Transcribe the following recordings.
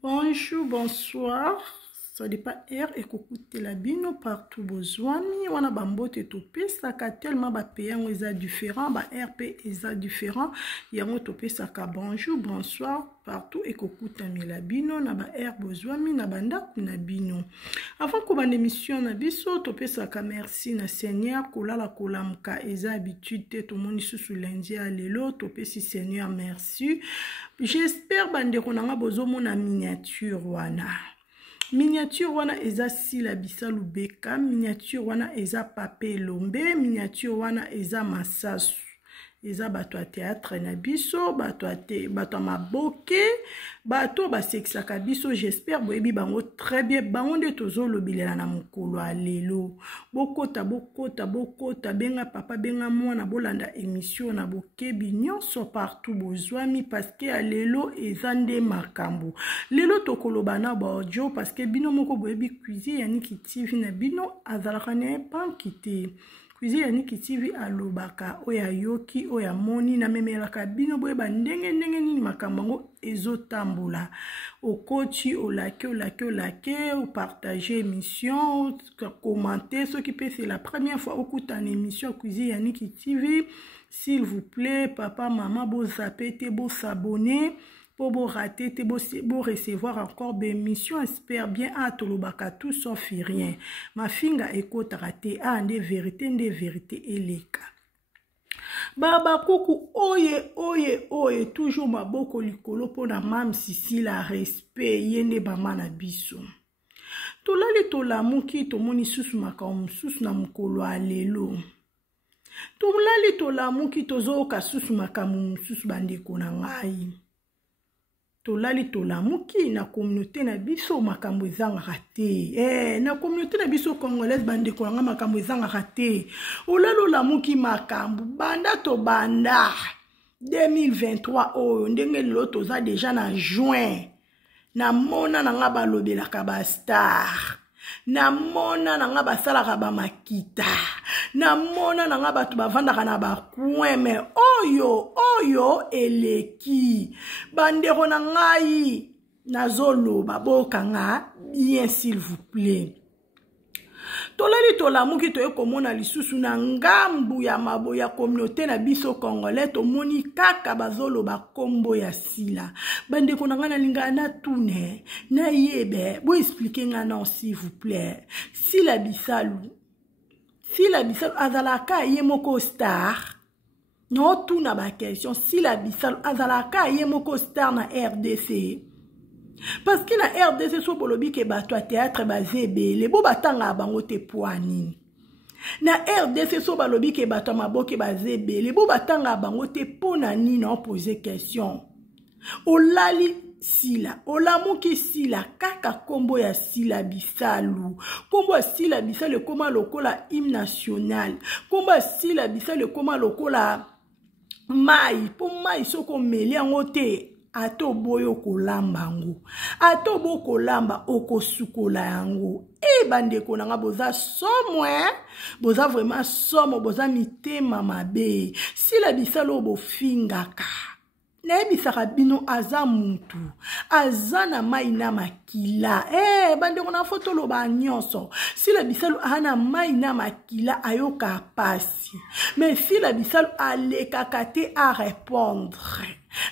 Bonjour, bonsoir. Ça dépend air et kokuté la bino partout besoin. Wana bambote topé saka tellement ba payant eza différent, ba RP eza différent. Yango topé saka bonjour, bonsoir partout et kokuta la bino na ba air besoin na banda na bino. Avant ko ban émission na biso topé saka merci na Seigneur kolala kolamka eza habitude te to moni sous lundi à lelo topé si Seigneur merci. J'espère bande konanga bozo mona miniature wana. Miniature wana eza sila bisalu beka, miniature wana eza pape lombe, miniature wana eza masasu. Eza bato a théâtre na biso, bato a maboke, bato ba sexaka biso, j'espère boyebi bango très bien, bango nde tozo lobilela na mokolo a lelo. Bokota, benga papa, benga mwana bolanda émission na bokebi nyonso partout bozwami parce que a lelo eza nde makambo. Lelo tokoloba na ba audio parce que bino moko boyebi cuisine Yannick TV na bino azalaka ne pankite. Cuisine Yannick TV alobaka oya yoki oya moni na memelaka bino boyeba ndenge nini makambo ezotambola okoti olake ou partager émission commenter ce qui peut c'est la première fois écoute une émission Cuisine Yannick TV s'il vous plaît papa maman bo zapper te bo s'abonner pour vous rater, pour recevoir encore des missions, espère bien à Tolobaka tout sauf rien. Ma finga écoute raté à des vérités et les cas. Baba koukou oye toujours ma boko likolo pour na mam sisi la respect yende bama na biso. Tolali tolamuki tomoni susu makamu susu na mukolo alelo. Tolali tolamuki tozo ka susu makamu susu bandeko na ngai. Tolali tolamuki na communauté na biso makambo ezanga raté na communauté na biso congolaise bande kolanga makambo ezanga raté olalo lamuki makambo banda to banda 2023 oyo ndenge lelo toza déjà na juin na mona na nga balobelaka ba star na mona na nga basalaka ba makita na mona na nga batu bavandaka na bacoin mais oyo eleki bandeko na ngai nazoloba bokanga bien s'il vous plaît tolali tolamuki toye komona lisusu na ngambu ya maboya communauté na biso congolais tomoni kaka bazoloba kombo ya sila bandeko na nga nalinga na tune na yebe bo expliquer nga non s'il vous plaît sila bisalu azalaka ye moko star no tuna ba question sila bisalu azalaka ye moko star na RDC parce que na RDC so bolobi ke bato a théâtre bazebele bo batanga bango te poani na RDC so balobi ke bato maboke bazebele bo batanga bango te pona ni na poser question olali sila olamuki sila kaka kombo ya sila bisalu kombo ya sila bisalu koma lokola hymne national kombo ya sila bisalu koma lokola mai po mai soko meli yango te ato boyo kolamba yango ato bo kolamba okosukola yango bandeko nanga boza somwe boza vraiment somo boza mitema mabe sila bisalu bofingaka naebisaka bino aza mutu aza na mai na makila bandeko na foto loba nyonso sila bisalu ana mai na makila ayoka pasi mais sila bisalu alekaka te a répondre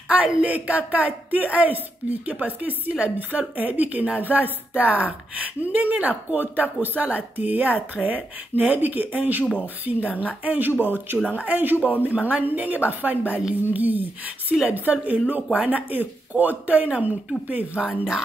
alekaka te a expliquer parce que sila bisalu eyebi ke naza star ndenge na kota kosala théâtre nayebi ke un jour bofinganga un jour botolanga un jour bomemanga ndenge bafani balingi sila bisalu eloko ana ekota na mutu pe vanda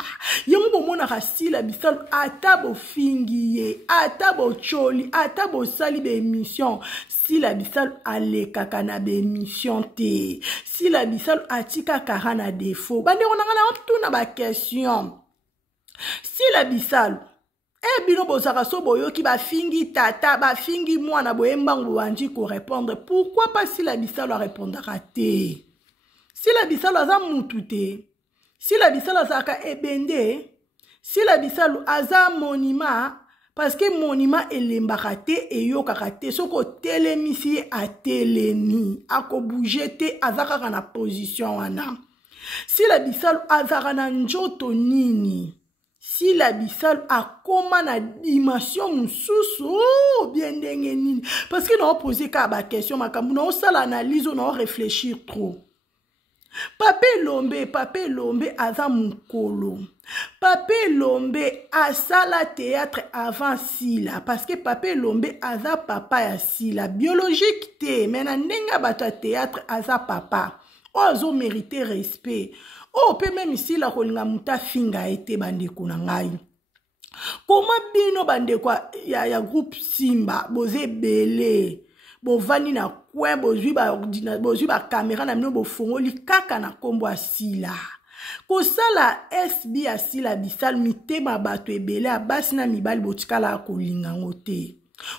yango bomonaka sila bisalu ata bofingi ye ata bocholi ata bosali bemission sila bisalu alekaka na bemission te sila bisalu atika kara na défaut bandeko nanga na tuna ba question sila bisalu bino bozaka so boyoki bafingi tata bafingi mwana boyembango wanji ko répondre pourquoi pas sila bisalu répondra te sila bisalu aza mutu te sila bisalu azaka ebende sila bisalu aza monument parce que monument elembaka te eyokaka te soko telemisi a telemi ako bouger te azaka na position wana Sila Bisalu azara na njoto nini? Sila Bisalu akoma na dimension mususu bien ndenge nini? Parce que nous posé ka ba question makambu na osala analyse on réfléchir trop. Pape Lombe aza mukolo. Pape Lombe asala théâtre avant Sila parce que Pape Lombe aza papa ya Sila biologique te mais na ndenga bato théâtre aza papa. Ozo mériter respect. Oh pe même Sila kolinga muta finga ete bandeko na ngai. Comment bino bandeko ya groupe Simba boze belé bovani na kwen bozwi ba caméra na mino bofongoli kaka na kombo ya Sila. Kosala SB ya Sila Bisalu mitema bato ebele abasi na mibali botikala kolinga ngote.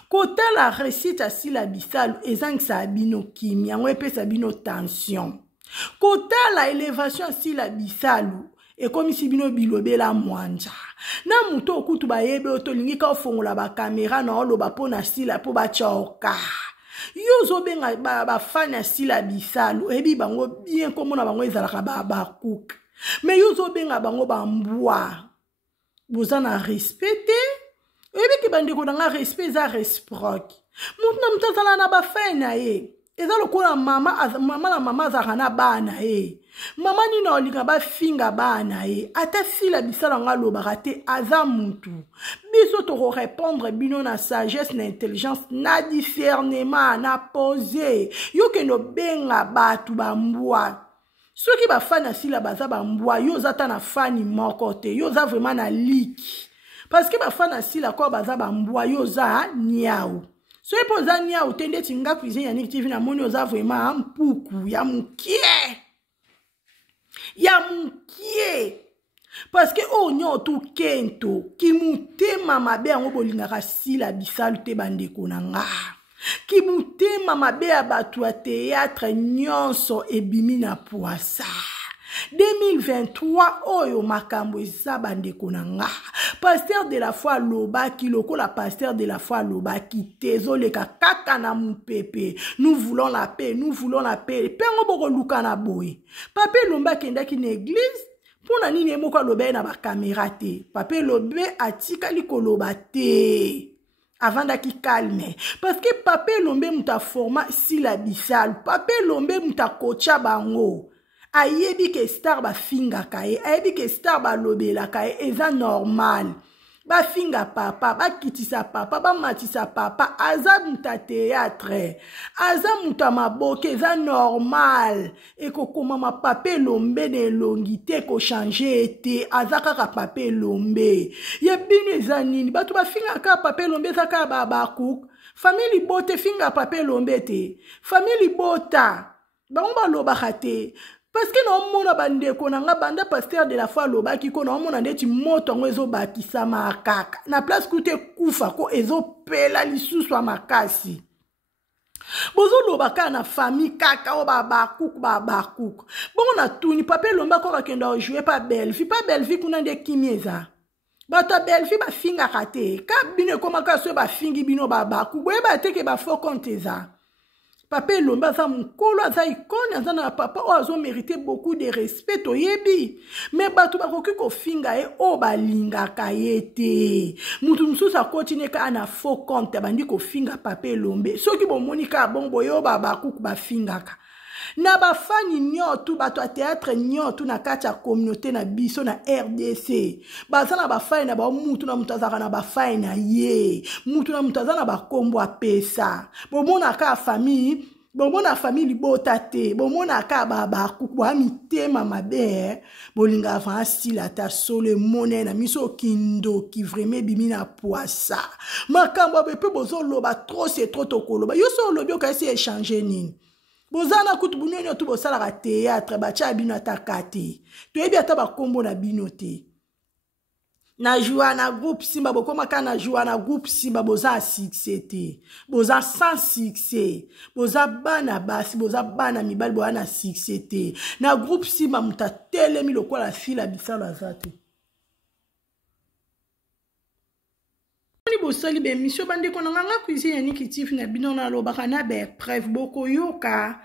Kotala recette ya Sila Bisalu ezangisa bino kimi yango epesa bino tension. Kotala élévation ya Sila Bisalu ekomisi bino bilobela mwanja. Na muto okutu bayebe otolingi ka ofongola ba caméra na oloba pona Sila po bachoka. Yozo benga ba fan ya Sila Bisalu ebi bango bien komona bango ezalaka ba cook. Mais yozo benga bango bambwa. Bozana respecte ebi ki bandeko na nga respect za reciproque. Mutuna mutazala na ba fan na ye. Eza lokola mama na mama azaka na bana ye. Mama ni na olinga ba finga bana ye. Ata Sila Bisalu nga lobaka te aza mutu. Biso toko répondre bino na sagesse na intelligence na discernement na poser. Yo ke no benga batu bambwa. Soki ba fan na Sila baza bambwa yo zata na fani moko te. Yo za vraiment na liki. Parce que ba fan na Sila kwa baza bambwa yo za niao. So y posa nia utende tinga cuisine ya Nick TV na moni oza vraiment mpuku ya mukie. Ya mukie. Parce que o nyo tu kento ki mutema mabe yango bolingaka Sila Bisalu te bandeko na nga. Ki mutema mabe ya batu ya théâtre nyonso ebimi na poasa. 2023 oyo makambo eza bandeko na nga. Pasteur de la foi lobaki lokola pasteur de la foi lobaki tezoleka kaka na mupepe. Nous voulons la paix, nous voulons la paix. Pengo boko luka na boy. Pape Lombe kendaki na église pona nini moko lobe na ba caméra te. Pape Lombe atikali koloba te. Avant d'aki calme. Parce que Pape Lombe muta forma Sila Bisalu. Pape Lombe muta kocha bango. Ayebi ke star ba finga kaye, ayebi ke star ba lobela kaye, eza normal. Ba finga papa, ba kitisa papa, ba matisa papa, aza muta théâtre, aza muta maboke, eza normal. Eko koma ma Pape Lombe ne longite ko changer ete, aza kaka Pape Lombe. Ye bino eza nini, batu ba finga ka Pape Lombe eza ka ba cook. Famille bote finga Pape Lombe te. Famille bota, ba mba loba kate. Parce que non mona bandeko na nga banda pasteur de la foi lobaki ko na mona ndeti moto ngo ezo bakisa makaka na place kute kufa ko ezo pela lisusu makasi bozo lobaka na famille kaka o baba kuk bon na tuni Pape Lombe ko bakenda jouer pa Belleville kuna nde kimieza bata Belleville ba finga kate ka bino komaka so ba fingi bino baba ku boye ba teke ba faux compteza. Pape Lombe aza mukolo aza ikone aza na papa o azo mérité beaucoup de respect oyebi. Mais batu bakoki ko finga e o balingaka ye te. Mutu mususu akotine ka na faux compte bandi ko finga Pape Lombe. Soki bomoni ka bongo yo baba kuku ba fingaka. Na ba fani nyotu batu a théâtre nyotu na kati ya communauté na biso na RDC. Baza na ba fani na ba mutu na mutazaka na ba fani na ye. Mutu na mutaza na ba kombo a pesa. Bomona ka famille, bomona famille bota te. Bomona ka baba kukwa mitema mabe. Bolinga avant Sila ta sole monnaie na miso kindo ki vraiment bimi na poisa. Makambo bepe bozo loba trop c'est trop tokoloba. Yo so lobi okasi échanger nini. Bozana kutu bunyo tu bosala ka théâtre bacha bino atakate. Toyebi ata ba kombo na bino te. Na joua na groupe Simba bokoma ka na joua na groupe Simba boza succès te. Boza sans succès. Boza bana basi boza bana mibali boza na succès te. Na groupe Simba muta telemi lokola Sila Bisalu azate. Bosali be mission bande konanga cuisine ya Nick TV na bino na lobaka na be preuve boko yoka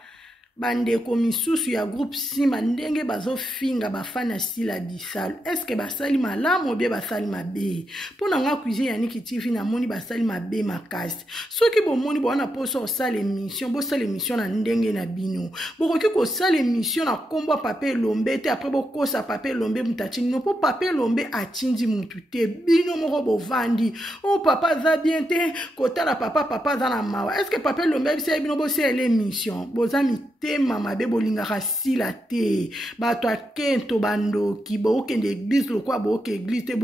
bandeko misusu ya groupe Simba ndenge bazofinga bafana sila bisalu. Est-ce que basali malamu ou bien basali mabe? Pour nga cuisine Yannick TV na moni basali mabe makasi. Soki bo moni bo wana poso osala émission, bo sala émission na ndenge na bino. Bokoki ko sala émission na kombo papier lombe te après bo kosa papier lombe mutachini no po papier lombe atindi mutu te bino moko bo vandi. Oh papa za bien te kotala papa za na mawa. Est-ce que papier lombe bise bino bo sala émission? Bozami te mama be bolingaka sila te bato akento bandoki bokende église lokwa boke église te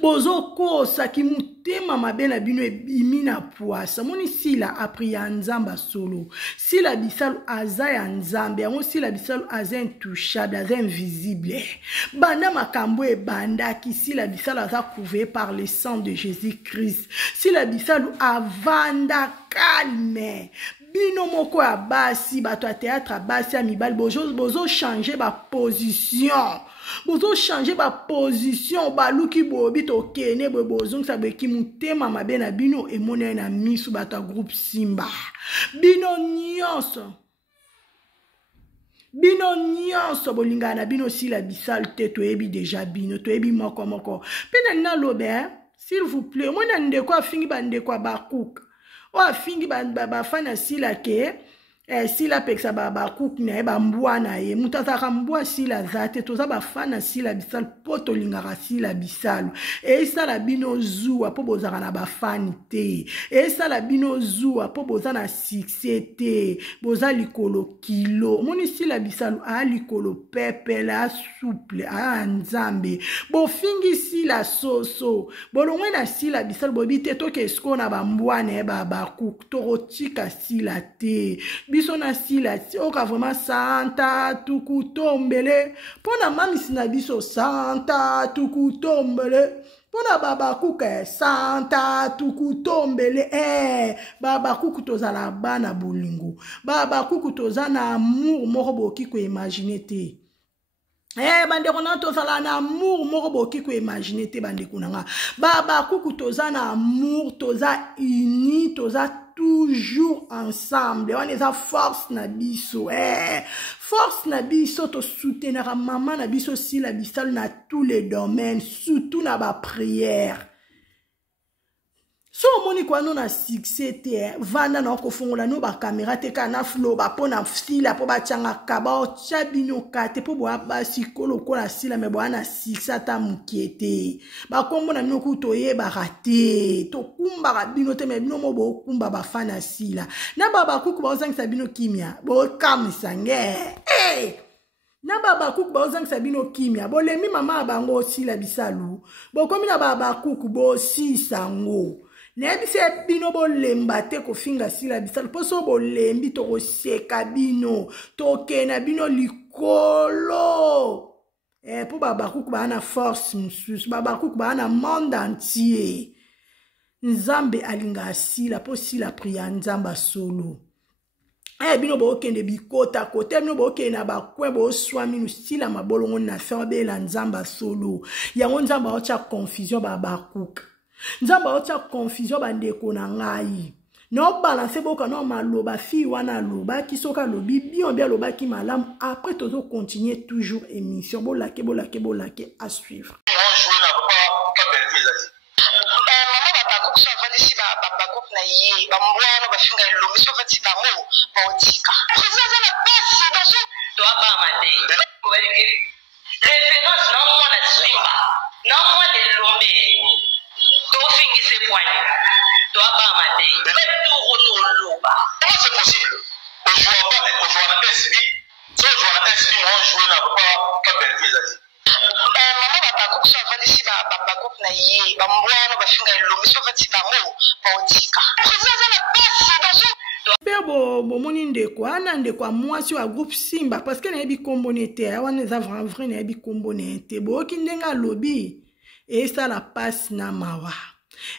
bozokosa ki mutema mabe na bino ebimi na poasa moni sila apri ya nzamba solo sila bisalu aza ya nzambe yango sila bisalu aza intouchable aza invisible banda makambo ebandaki sila bisalu aza couvert par le sang de Jésus-Christ sila bisalu avanda calme bino moko ya basi bato ya théâtre basi ya mibali bozo changer ba position bozo changer ba position baluki bobi to kene bozo nsabeki mutema mabe na bino emone na misu bato ya groupe Simba bino nyonso bolingana na bino sila bisalu te toyebi déjà bino toyebi moko pena na lobe s'il vous plaît mona ndeko afingi bandeko bakuka o afingi bafana sila ke sila peksa bakuku na ye bambwa na ye mutu azalaka mbwa sila zate toza bafana sila bisalu po tolingaka sila bisalu esala bino zuwa po bozaka na bafani te esala bino zuwa po boza na succès te boza likolo kilo moni sila bisalu aya likolo pepele aya souple aya nzambe bofingi sila soso bolongwe na sila bisalu bobi te toke esko na bambwa na ye bakuku tokotika sila te biso na sila oka vraiment santa tukutombele pona mamisi na biso santa tukutombele pona baba kuka santa tukutombele baba kuku tozala bana bolingo baba kuku tozana amour moko boki ko imaginer te bandeko na tozala na amour moko boki ko imaginer te bandeko nanga baba kuku tozana amour toza uni toza toujours ensemble on est à force na biso force na biso to soutenir maman na biso si la bisalu na tous les domaines surtout na ba prière so moni kwa no na succès te vanda na ko fongola no ba caméra te kana flow ba pona sila po ba changa kaba o chabino kate po bo ba sikolo ko la sila me bo ana succès ta mukete ba kombo na mino ku to ye ba rate to kumba ga bino te me bino mo bo kumba ba fana sila na baba kuku ba ozangisa bino kimia bo kamisange na baba kuku ba ozangisa bino kimia bo lemi mama bango sila bisalu bo komi na baba kuku bo sisango nebi se bino bolemba te kofinga sila bisalu poso bolembi to koseka bino to kena bino likolo po baba kuku ba na force msusu baba kuku ba na monde entier nzambe alinga sila po sila priya nzamba solo bino bokende bikota kote bino bokende na bakwe boswami nu sila mabolongo na ferbe la nzamba solo yango nzamba ocha confusion baba kuku nzamba ocha confusion bandeko na ngai no balance boka no maloba fi wana loba ki soka lobi bien loba ki malam après tozo continuer toujours émission bolake à suivre na ye ba mbwana ba finga ilombi so fati ba mo ba otika président za na pasi ba so to aba mate ko bali ke référence na mo na Simba na mo de lombe to fingi se poignet to aba mate mais tout rotoloba comment c'est possible on joue na SB so joue na SB on joue na pas belle visa mama babakuku so avandisi babakuku na ye ba mbwana ba finga ilombi so fati ba mo ba otika président za na pasi ba so pe bomoni ndeko ana ndeko mwasi wa groupe Simba parce que na yebi kombone te wana eza vrai na yebi kombone te boki ndenga lobi esala pasi na mawa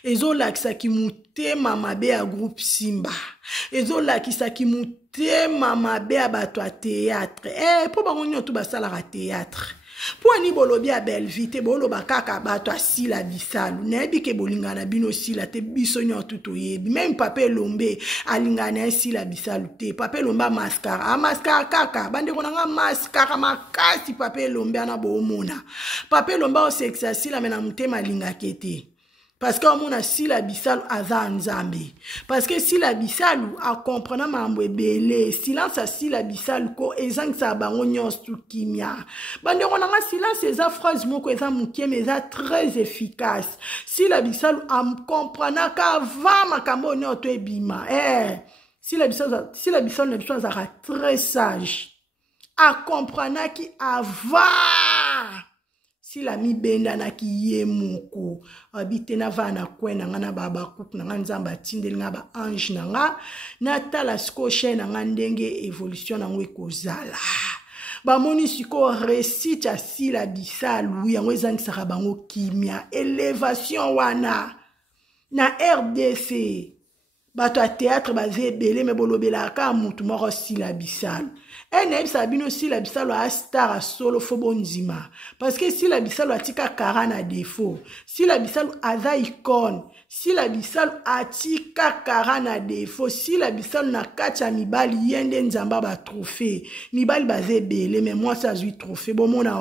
ezolakisaki mutema mabe ya groupe Simba ezolakisaki mutema mabe ya bato ya théâtre po bango nyonso basalaka théâtre Poni bolobi a belle vite boloba kaka bato asila bisalu nebi ke bolingana bino sila te biso nyoto toyebi même Papa Lombe alingana sila bisalu te Papa Lombe mascara mascara kaka bande konanga mascara makasi Papa Lombe ana bomona Papa Lombe o sexa sila mena mutema linga kete. Parce que on a si la bisalu aza nzambe. Parce que si la bisalu a comprendre mambo ebele, silence a si la bisalu ko ezang sa bango nyos tu kimia. Bande on a silence eza phrase moko eza mukie mais eza très efficace. Si la bisalu am comprendre ka va makambo nyoto ebima. Si la bisalu ne biso azara très sage. A comprendre ki ava si la mi benda na ki ye moko habite na vana kwena ngana baba kup na nzamba tindeli nga ba ange na nga na tala skoche na nga ndenge evolution na ngwe kozala ba moni siko récite ya si la bisalu yango ezangisaka bango kimia élévation wana na RDC bato a théâtre baze ebele me bolobela ka mutu moko si la bisalu ene sabino si la bisalu a star a solo fobo nzima parce que si la bisalu atika kara na défaut si la bisalu aza icône si la bisalu atika kara na défaut si la bisalu na kacha mibali yende nzamba ba trophée mibali baze ebele mais moi ça zui trophée bomona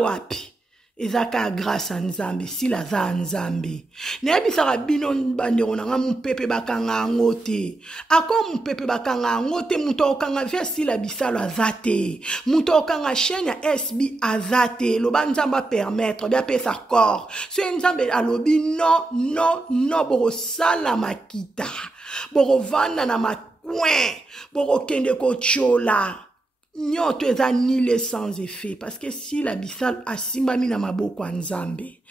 wapi ezaka grâce à nzambe si la za nzambe nebi sara bino bandero na nga mupepe bakanga ngote ako mupepe bakanga ngote muto okanga via si la bisalu azate muto okanga chaîne ya SB azate lo banzamba permettre bien pesa corps so nzambe alobi non boro sala makita boro vanda na makwen boro kende ko chola nyoto eza nile sans effet parce que si la bisalu asimbami na maboko ya nzambe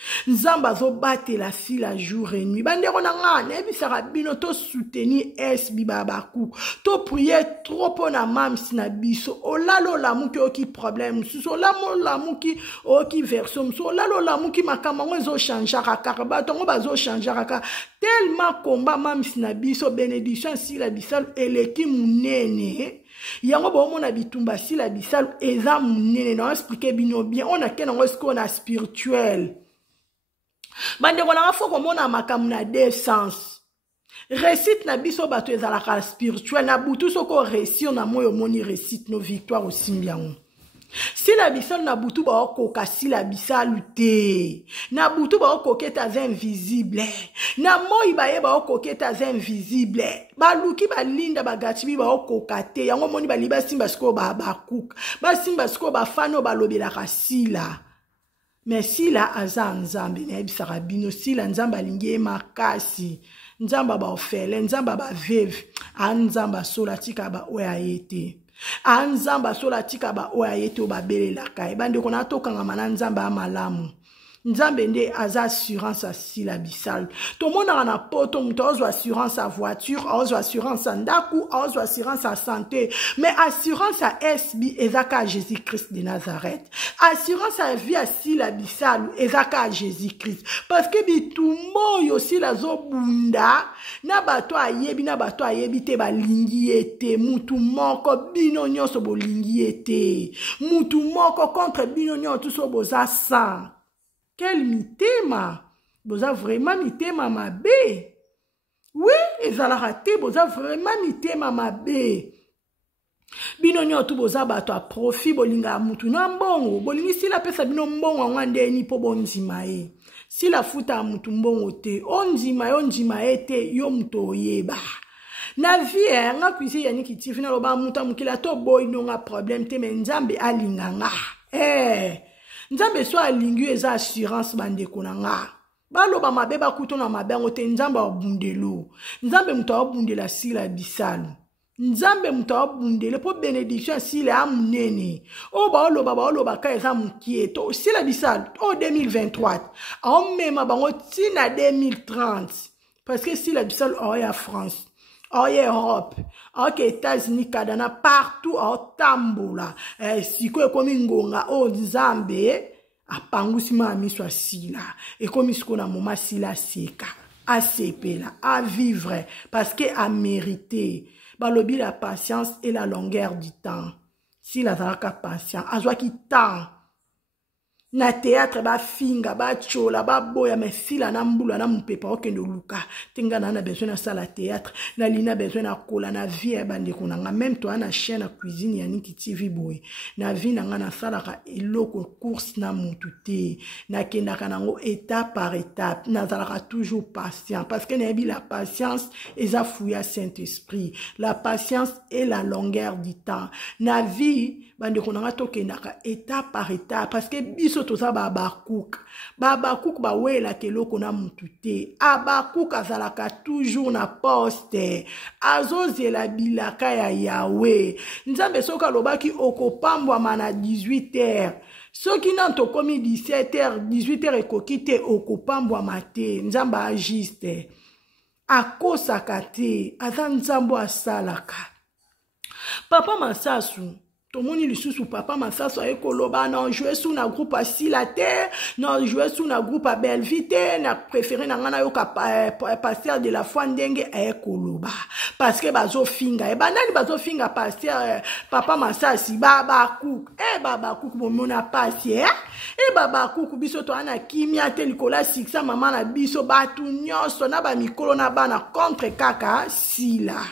azo batela si la jour et nuit bandeko na nga nebisaka bino to soutenir SB babaku to prier trop pona mamsi na biso olalo lamuki oki problème suso olamo lamuki oki version so olalo lamuki makamba ngo ezo changeaka kaka bato ngo bazo changeaka kaka tellement combat mamsi na biso bénédiction si la bisalu eleki munene yango bomona bitumba si la bisalu eza munene na expliquer bino bien on a kenango esko na spirituel bande kona foko mona makamu na deux sens récite na biso bato ezalaka spirituel na butu soko réussir na moyo moni récite no victoire osimbiango si la bisalu na butu ba okoka si la bisalu te na butu ba okoketa za invisible na moi ba ye ba okoketa za invisible ba luki ba linda ba gatibi ba okoka te yango moni ba liba simba siko ba kuka ba simba siko ba fano ba lobela kasila mais si la aza nzambe na ebisaka bino si la nzamba lingi makasi nzamba ba ofele nzamba ba veve nzamba sola tika ba oya yete anzamba sola tika ba oya yete obabelelaka ebande kona tokanga na nzamba ya malamu nzambe nde aza assurance si la bisalu tomonaka na poto mutu ozo assurance à voiture ozo assurance à ndaku ozo assurance à santé mais assurance à SB ezaka Jésus Christ de Nazareth assurance à vie à si la bisalu ezaka Jésus Christ parce que bitumbo yo si la zo bunda na bato ayebi te balingi ete mutu moko bino nyonso bolingi ete mutu moko contre bino nyonso so boza sang. Quel mitema! Boza vraiment mitema mabe. Oui, ezala raté, boza vraiment mitema mabe. Bino nyoto boza bato a profit bolinga mutu na mbongo. Bolingi si la pesa bino mbongo ngande ni po bonzima e. Si la futa mutu mbongo te, onzima ete yo muto yeba. Na vie nga kwisi yani kitifi na loba muta mukila to boy no nga problème te men nzambe alinga nga. Nzambe so alingi eza assurance bandeko na nga baloba mabe bakuto na mabe ngote nzambe obundelo nzambe muto obundela si la bisalu nzambe muto obundele po bénédiction si la munene o baoloba ka eza mukieto si la bisalu o 2023 on mema bango tina 2030 parce que si la bisalu ya France Europe, États-Unis, Canada, partout, tambola. Siko ekomi ngonga o nzambe apangusi mami swa sila. Ekomi siko na moma sila seka. A sepela, à vivre, parce que à mériter. Balobi la patience et la longueur du temps. Sila azalaka patient azwaki temps na théâtre bafinga bachola baboya mais Sila na mbula na mupepa okende luka tenga na besoin na sala théâtre na lina besoin na kola na vie bandeko nanga même toi na chaîne na cuisine ya Niki TV boy na vie nanga na salaka eloko course na mutu te na kendaka nango étape par étape nazalaka toujours patient parce que na la patience eza fouya Saint-Esprit la patience et la longueur du temps na vie bandeko nanga tokendaka étape par étape parce que biso toza Babakouk bawela keloko na mutu te Abakouk azalaka toujours na poste azozela bilaka ya Yahweh nzambe soki alobaki okopambwama na 18h soki na tokomi 17h 18h ekoki te okopambwama te nzambe agiste akosaka te aza nzambo asalaka Papa Masasu tomoni lisusu Papa Masasu ayekoloba na jouer sous na groupe à Silate na jouer sous na groupe à Belvite na préféré na ngana yoka pasteur de la foi ndenge ayekoloba parce que bazo finga e banani bazo finga pasteur Papa Masasu Babakouk Babakouk bomona pasteur Babakouk biso to ana kimia te likola siksa mama na biso batu nyonso na ba mikolo na bana contre kaka Sila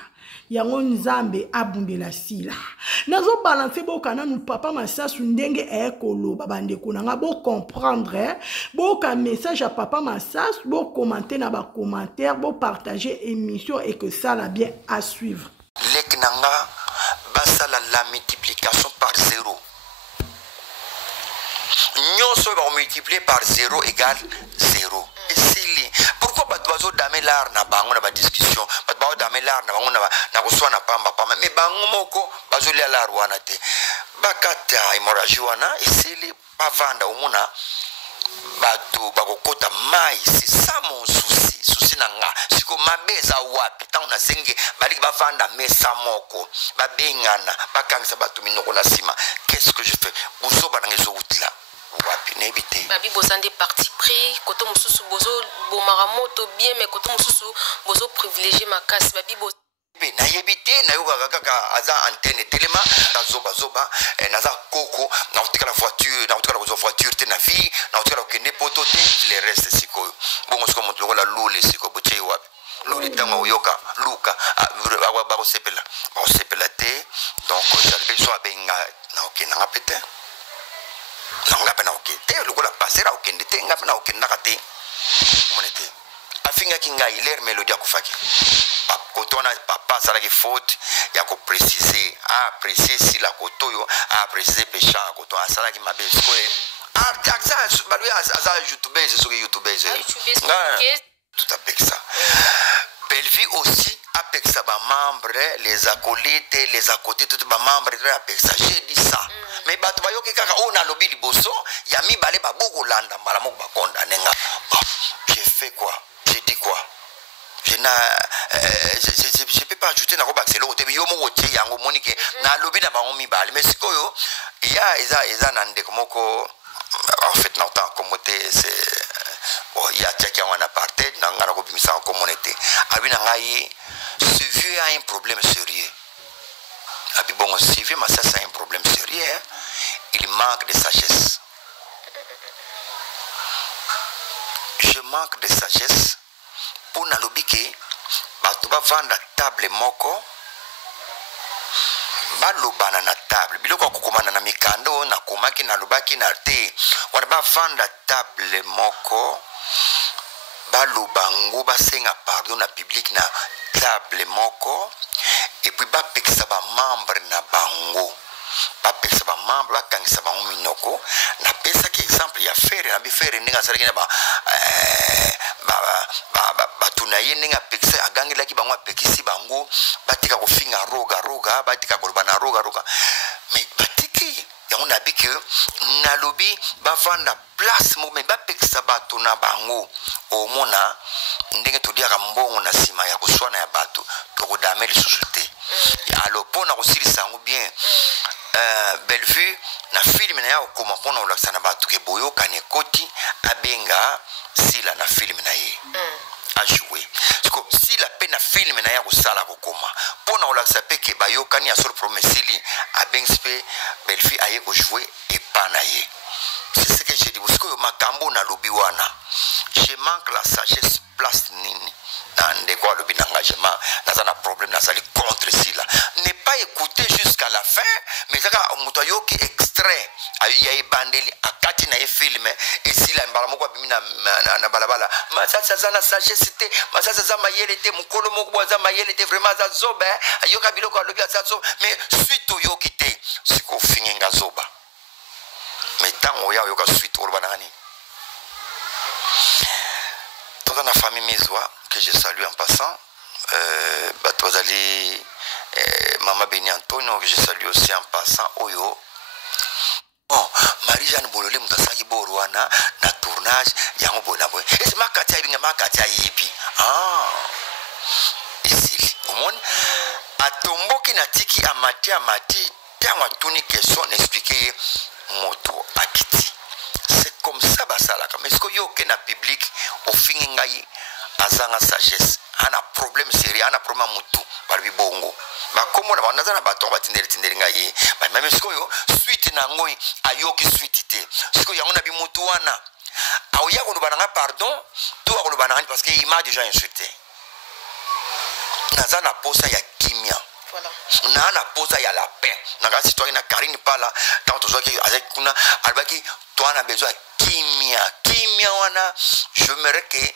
yango nzambe abundela Sila nazo balancer bokana nu Papa Masasu ndenge ekoloba bandeko nanga bo comprendre boka message à Papa Masasu bo commenter na ba commentaire bo partager émission et que ça la bien à suivre lek nanga basala la multiplication par 0 nyonso ba multiplier par 0 égale 0 et c'est pourquoi ba doiso dame l'art na bango na ba discussion ba dame l'art na bango na kuswa na pamba mais bango moko bazoli ala rwana te bakata hémorragie wana esili bavanda omona bato bakokota mai c'est ça mon souci nanga siko mabeza wapi tango na senge bali bavanda mesa moko babengana bakangisa bato minoko na sima qu'est-ce que je fais buso banangezo utila wapi nebite babi bozande parti pris koto mususu bozo bomaramoto bien mais koto mususu bozo privilégier makasi babi bozo na yebite na yoka kaka aza antenne telema na zoba naza koko na utika la voiture na utika la voiture te na vie na utika kende poto te le reste siko bongo siko moto la lule siko boche wapi lule tanga uyoka luka ba sepela te donc j'allais soit benga na okena ngapete na ngape na okete lukola passer okende te ngape na okenda kate monete afinga kinga iler melody akufaki kotona papa sala ki faute ya ko préciser apprécier si la kotoyo apprécier péché koto sala ki mabesko axa balu aza youtube c'est sur youtube tout à fait ça Bellevue aussi avec ça ba membre les acolytes les à côté tout ba membre avec ça j'ai dit ça mais bato ba yoki kaka on a lobby liboso ya mi balé ba boko landa mala moko ba condamner nga j'ai fait quoi j'ai dit quoi je peux pas ajouter na ko baxelo te yo mo wote yango monike na lobby na bango mi balé mais sikoyo ya eza na ndeko moko en fait na temps comme c'est bon il y a quelqu'un en apartheid na ngana ko bimisa en communauté abi na ngai ce vieux a un problème sérieux abi bon ce vieux mais ça c'est un problème sérieux il manque de sagesse je manque de sagesse pour na lobike bato ba vanda table moko balobana na table biloko kokomana na mikando na komaki na lobaki na te wana ba vanda table moko balobango basenga pardon na public na table moko et puis ba pekisa ba membre na bango ba pekisa ba membre bakangisa bango minoko na pesa ki exemple ya fere na bifere ninga saraki na ba batuna ye ninga pekisa agangela ki bango apekisi bango batika kofinga roga batika kolobana roga mais batiki yango na bike na lobby bavanda place mo mais bapekisa bato na bango omona ndenge todiaka mbongo na sima ya koswana ya bato tokodame lisusu te alo mpona kosilisa yango bien Bellevue na film na ya okoma mpona kolakisa na bato ke boyokani ekoti abenga Sila na film na ye a joué siko Sila pe na film na ya kosala kokoma mpona kolakisa mpe ke bayokani ya solo problème esili abengisi mpe belle-fille aye kojouer epa na ye. C'est ce que j'ai dit. Parce que makambo na lobi wana, je manque la sagesse place nini. Nande quoi lobi n'engagement, n'a un problème, n'a sali contre cela. Ne pas écouter jusqu'à la fin, mais ça a mutoyo qui extrait. Ayi ayi bandeli akati na film et si la mbalamo kwa bimina na balabala. Ma ça na sagesse te, ma ça za mayele te, mukolo moko za mayele te vraiment za zoba. Ayoka biloko lobi za zoba, mais suite au yo kité, siko fingenga zoba. Mais tant qu'il y a une suite au banani. Dans la famille Mizoua, que je salue en passant, Maman Béni Antonio, que je salue aussi en passant, Oyo. Bon, Marie-Jeanne Bololé, Moussaki Borouana, na tournage, Yango Bonaboy. Et c'est ma katia, il y a ma katia yipi. Ah, ici, au monde, à tombo qui n'a tiki à mati, tant à tourner question, expliquer. Moto akiti. C'est comme ça basala. Mais est-ce que yo kena public au fingingayi azanga sagesse. Ana problème sérieux, ana problème mutu barbi bongo. Ba komo na banaza na baton batindeli ngayi. Ba même est-ce que yo suite na ngoi ayoki suite te. Est-ce que yango na bi mutu wana. Aoya ko bananga pardon, to ko bananga parce que il m'a déjà insulté. Nazana posa ya kimia. Voilà. Na posa ya la paix. Na citoyen na Karine pala tant to zoki avec kuna albaki toi na besoin kimia wana je me que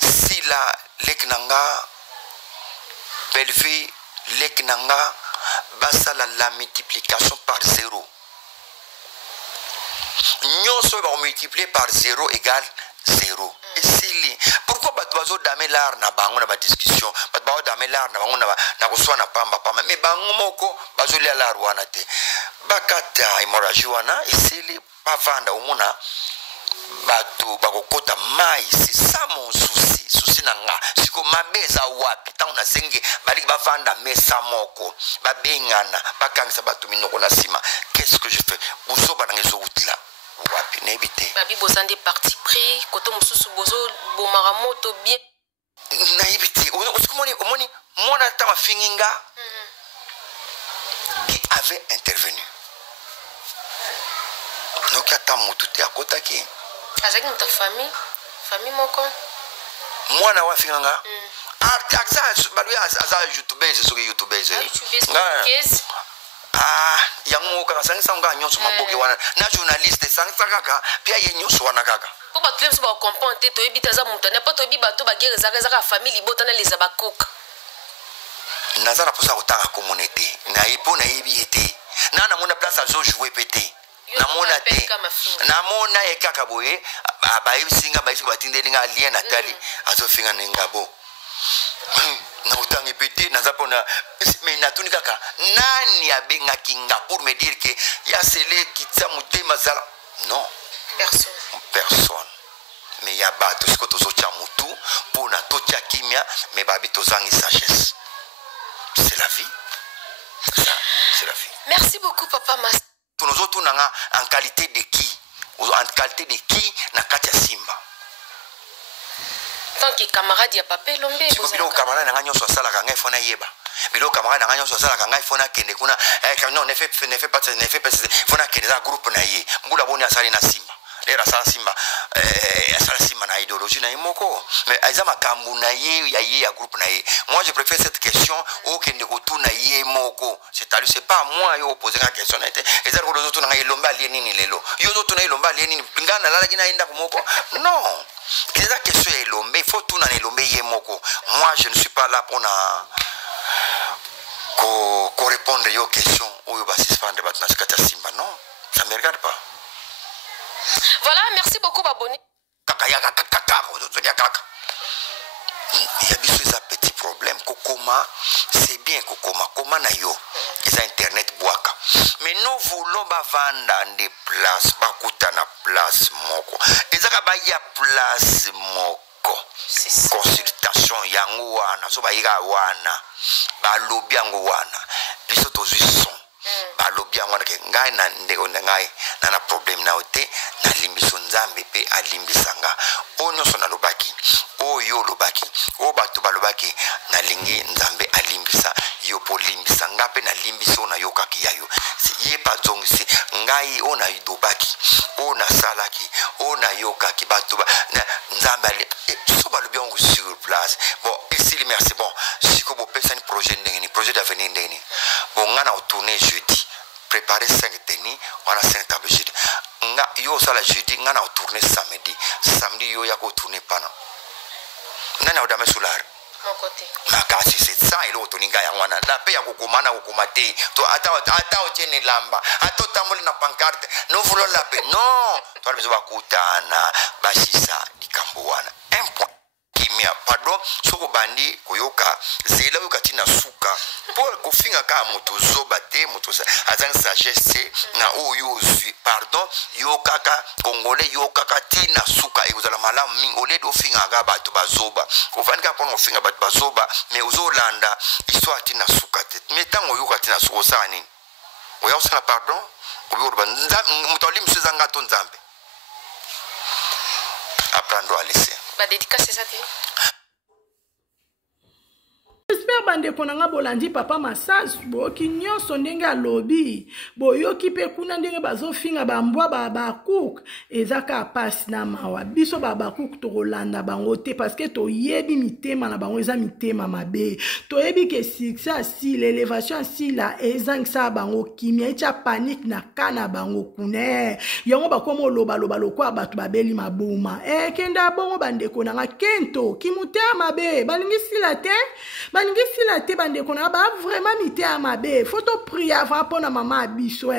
si la leknanga belle-vie leknanga basa la multiplication par 0 nyonso va multiplier par 0 égale 0. Et si pourquoi batwazo dame l'art na bango na ba discussion batbazo dame l'art na bango na koswa na pamba mais bango moko bazoli la wana te bakata hémorragie wana isili bavanda omona bato bakokota mai. C'est ça mon souci nanga siko mabeza wapi tant na senge bali bavanda mesa moko babengana bakangisa bato minoko na sima. Qu'est-ce que je fais bozo banangezo utla wapi nebite babi bozande parti pris koto mususu bozo bomaramoto bien naibite omoni mona tama finginga qui avait intervenu donc ata mutu te akota ki azaki mutu famille moko mwana wa finganga akza balu aza youtubeuse soki youtubeuse yango kaka sangisa nga nyonso maboke wana na journaliste sangisa kaka pia ye nyonso wana kaka po ba tlemso ba comprendre te to ebita za mutu na poto bi bato ba guerre za famille botana les abakoka nazana posa kotanga communauté na ipo na yebite na mona place azo jouer pété na mona te na mona e kaka boye ba yesinga ba yesinga batindeli nga lien natali azo finga ngabo na utangi pété na zapona mais na tuni kaka nani abenga kinga pour me dire que ya sele kitsa mutema zala non personne mais ya bato siko tozo cha mutu pour na to cha kimia mais babi tozangi sagesse. C'est la vie. C'est la vie. Merci beaucoup papa Mas. Nous autres en qualité de qui? En qualité de qui na katia simba. Tant que camarade ya papa Lombe. Si vous camarade na nyo so sala ka ngai fona yeba. Bilo camarade na nyo so sala ka ngai fona kende kuna non ne fait pas fona kende za groupe na ye. Mbula boni asali na simba. Lera sala simba asala simba na idéologie na imoko mais azama kambu na ye ya groupe na ye. Moi je préfère cette question au kende ko tu na ye moko. C'est-à-dire c'est pas moi yo poser la question na été ezali ko dozo tu na ilomba lieni ni lelo yo zo tu na ilomba lieni ngana lala kina inda ko moko non c'est la question est ilomba il faut tout na ilomba ye moko. Moi je ne suis pas là pour na ko répondre yo question ou yo ba suspendre bat na skata simba non ça me regarde pas. Voilà, merci beaucoup Baboni. Il y a bien ce petit problème. Kokoma, c'est bien Kokoma. Koma na yo, ils ont internet boaka. Mais nous voulons vendre des places, bakuta na place moko. Ils ont place moko. Consultation yango wana, so ba ira wana, ba lobby yango wana. Biso tozu son. Ba lobby yango na ke ngai na ndeko ngai na problème na ote na limbiso nzambe pe alimbisanga onyo sona lobaki oyo lobaki o bato balobaki na lingi nzambe alimbisa yo po limbisa ngape na limbiso na yokaki yayo ye pa zongisi ngai ona idobaki ona salaki ona yokaki bato nzambe ali so balobi yango sur place bon ici merci bon siko bo pesa ni projet d'avenir ndeni bon ngana o tourner jeudi préparer 5 tenis on a 5 tables jeudi nga yo sala jeudi ngana o tourner samedi yo ya ko tourner pana nana o dame solar mon côté makasi c'est ça ilo toninga ya wana la pe ya kokomana kokomate to ata o tiene lamba ato tambole na pancarte no vulo la pe non to albezo bakutana bashisa dikambo wana un point kimia pardon soko bandi koyoka zela yoka tina suka pour kofinga ka moto zoba te moto azang sagesse na oyo zui pardon yoka ka congolais yoka ka tina suka e uzala malamu mingi ole do finga ga bato bazoba ovanika pono finga bato bazoba mais uzolanda histoire tina suka te metango yoka tina suko sani oya usana pardon obiorba mutoli msuzanga to nzambe apprendre à laisser ba dédicace ça te J'espère bandeko nanga bolandi papa massage boki nyonso ndenge alobi boyoki pe kuna ndenge bazofinga bambwa babakuk ezaka pasi na mawa biso babakuk tokolanda bango te parce que toyebi mitema na bango eza mitema mabe toyebi ke succès asi l'élévation asi la ezangisa bango kimia etia panique na kana bango kune yango bakomo loba lokwa bato babeli mabuma kenda bongo bandeko nanga kento kimutea mabe balingisi la te bandeko na ba vraiment mité à mabe faut to prier avant pour na maman abiso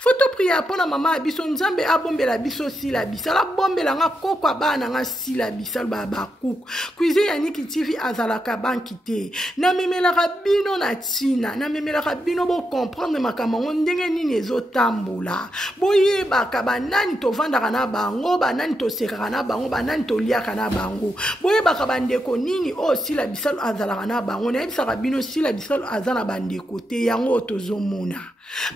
faut to prier pour na maman abiso nzambe abombela biso si la bisala bombela nga kokwa bana nga si la bisala ba kuku cuisine ya Niki TV azalaka bankite na memela rabino na tina na memela rabino bo comprendre makambo ndenge nini ezotambola boyeba ka banani to vandaka na bango banani to sekaka na bango banani to liaka na bango boyeba ka bandeko nini o si la bisala azalaka na bango na ebisaka bino si la bisalo azana bandeko te yango tozomona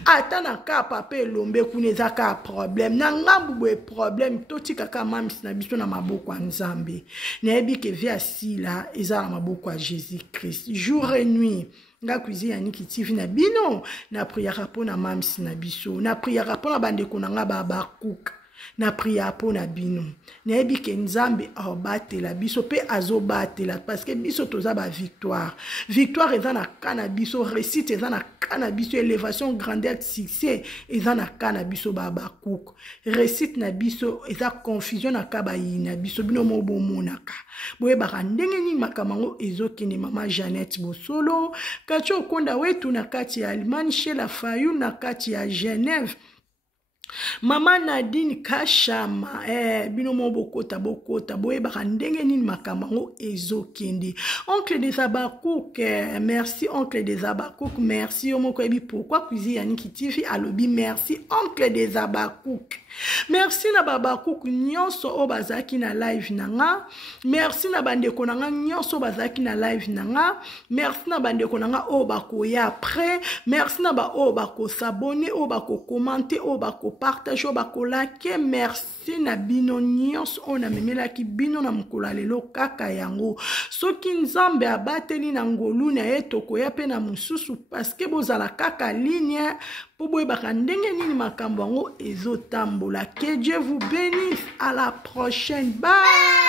ata na ka papa elombe kuna ezaka problème na ngambu boye problème totika ka mamisi na biso na maboko ya nzambe nayebi ke via sila eza na maboko ya Jésus Christ jour et nuit nga cuisine ya Niki TV na bino na priaka po na mamisi na biso na priaka po na bandeko na nga babakuka na priya po na bino nayebi ke nzambe aobatela biso pe azobatela parce que biso toza ba victoire eza na kana biso réussite eza na kana biso élévation grandeur succès eza na kana biso babakuku réussite na biso eza confusion na kabayi na biso bino mo bomonaka boyebaka ndenge nini makambo ezokende mama Jeannette Bosolo kati okonda wetu na kati ya Allemagne chez la Fayou na kati ya Genève Mama Nadine Kashama bino mo bokota boyebaka ndenge nini makambo ezokende oncle des Abakouk merci oncle des Abakouk merci yo moko ebi pourquoi cuisine ya Niki TV alobi merci oncle des Abakouk merci na babakouk nyonso o bazaki na live nanga merci na bandeko nanga nyonso bazaki na live nanga merci na bandeko nanga o bakoya après merci na ba o bako s'abonner o bako commenter o bako partager o bako like merci na bino nyonso on a memelaki bino na mukula lelo kaka yango soki nzambe abateli na ngolu na etoko ya pe na mususu parce que bozala kaka ligne pour boyebaka ndenge nini makambo yango ezotambola. Que Dieu vous bénisse. À la prochaine. Bye.